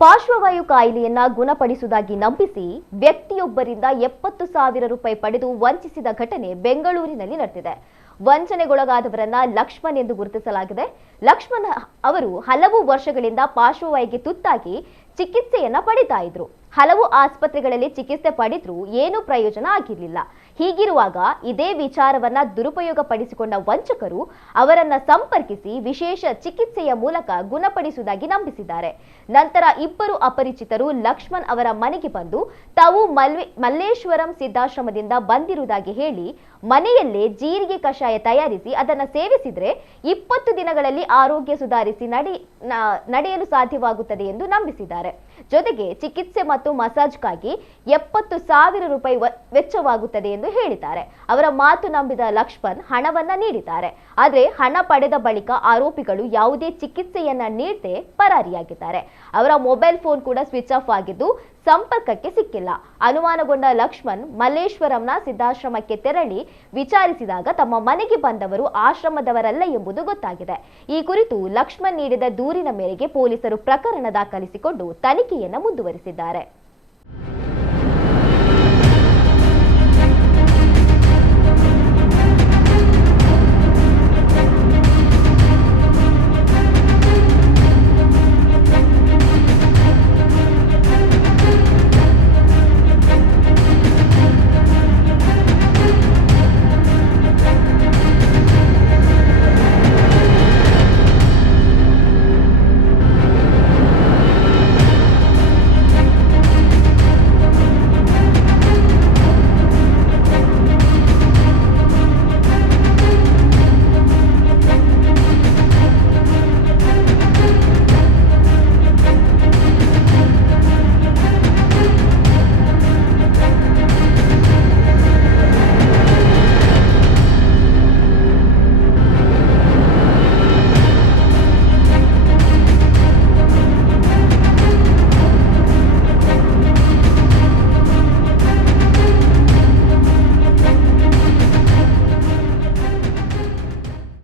ಪಾರ್ಶ್ವವಾಯು ಕಾಯಿಲೆಯನ್ನ ಗುಣಪಡಿಸುವುದಾಗಿ ನಂಬಿಸಿ ವ್ಯಕ್ತಿಯೊಬ್ಬರಿಂದ 70,000 ರೂಪಾಯಿ ಪಡೆದು ವಂಚಿಸಿದ ಘಟನೆ ಬೆಂಗಳೂರಿನಲ್ಲಿ ನಡೆದಿದೆ. ವಂಚನೆಗೊಳಗಾದವರನ್ನ ಲಕ್ಷ್ಮಣ್ ಎಂದು ಗುರುತಿಸಲಾಗಿದೆ. ಲಕ್ಷ್ಮಣ್ ಅವರು ಹಲವು ವರ್ಷಗಳಿಂದ ಪಾರ್ಶ್ವವಾಯುಗೆ ತುತ್ತಾಗಿ ಚಿಕಿತ್ಸೆಯನ್ನ ಪಡಿತಾ ಇದ್ರು. ಹಲವು ಆಸ್ಪತ್ರೆಗಳಲ್ಲಿ ಚಿಕಿತ್ಸೆ ಪಡೆದ್ರೂ ಏನೂ ಪ್ರಯೋಜನ ಆಗಿರಲಿಲ್ಲ. ಹೀಗಿರುವಾಗ ಇದೇ ವಿಚಾರವನ್ನ ದುರುಪಯೋಗ ಪಡಿಸಿಕೊಂಡ ವಂಚಕರು ಅವರನ್ನ ಸಂಪರ್ಕಿಸಿ ವಿಶೇಷ ಚಿಕಿತ್ಸೆಯ ಮೂಲಕ ಗುಣಪಡಿಸುವುದಾಗಿ ನಂಬಿಸಿದ್ದಾರೆ. ನಂತರ ಇಬ್ಬರು ಅಪರಿಚಿತರು ಲಕ್ಷ್ಮಣ್ ಅವರ ಮನೆಗೆ ಬಂದು ತಾವು ಮಲ್ಲೇಶ್ವರಂ ಸಿದ್ಧಾಶ್ರಮದಿಂದ ಬಂದಿರುವುದಾಗಿ ಹೇಳಿ ಮನೆಯಲ್ಲೇ ಜೀರಿಗೆ ಕಷಾಯ ತಯಾರಿಸಿ ಅದನ್ನ ಸೇವಿಸಿದ್ರೆ 20 ದಿನಗಳಲ್ಲಿ ಆರೋಗ್ಯ ಸುಧಾರಿಸಿ ನಡೆಯಲು ಸಾಧ್ಯವಾಗುತ್ತದೆ ಎಂದು ನಂಬಿಸಿದ್ದಾರೆ. ಜೊತೆಗೆ ಚಿಕಿತ್ಸೆ ಮತ್ತು ಮಸಾಜ್ಗಾಗಿ 70,000 ರೂಪಾಯಿ ವೆಚ್ಚವಾಗುತ್ತದೆ ಎಂದು ಹೇಳಿದ್ದಾರೆ. ಅವರ ಮಾತು ನಂಬಿದ ಲಕ್ಷ್ಮಣ್ ಹಣವನ್ನ ನೀಡಿದ್ದಾರೆ. ಆದರೆ ಹಣ ಪಡೆದ ಬಳಿಕ ಆರೋಪಿಗಳು ಯಾವುದೇ ಚಿಕಿತ್ಸೆಯನ್ನ ನೀಡದೆ ಪರಾರಿಯಾಗಿದ್ದಾರೆ. ಅವರ ಮೊಬೈಲ್ ಫೋನ್ ಕೂಡ ಸ್ವಿಚ್ ಆಫ್ ಆಗಿದ್ದು ಸಂಪರ್ಕಕ್ಕೆ ಸಿಕ್ಕಿಲ್ಲ. ಅನುಮಾನಗೊಂಡ ಲಕ್ಷ್ಮಣ್ ಮಲ್ಲೇಶ್ವರಂನ ಸಿದ್ಧಾಶ್ರಮಕ್ಕೆ ತೆರಳಿ ವಿಚಾರಿಸಿದಾಗ ತಮ್ಮ ಮನೆಗೆ ಬಂದವರು ಆಶ್ರಮದವರಲ್ಲ ಎಂಬುದು ಗೊತ್ತಾಗಿದೆ. ಈ ಕುರಿತು ಲಕ್ಷ್ಮಣ್ ನೀಡಿದ ದೂರಿನ ಮೇರೆಗೆ ಪೊಲೀಸರು ಪ್ರಕರಣ ದಾಖಲಿಸಿಕೊಂಡು ತನಿಖೆಯನ್ನು ಮುಂದುವರಿಸಿದ್ದಾರೆ.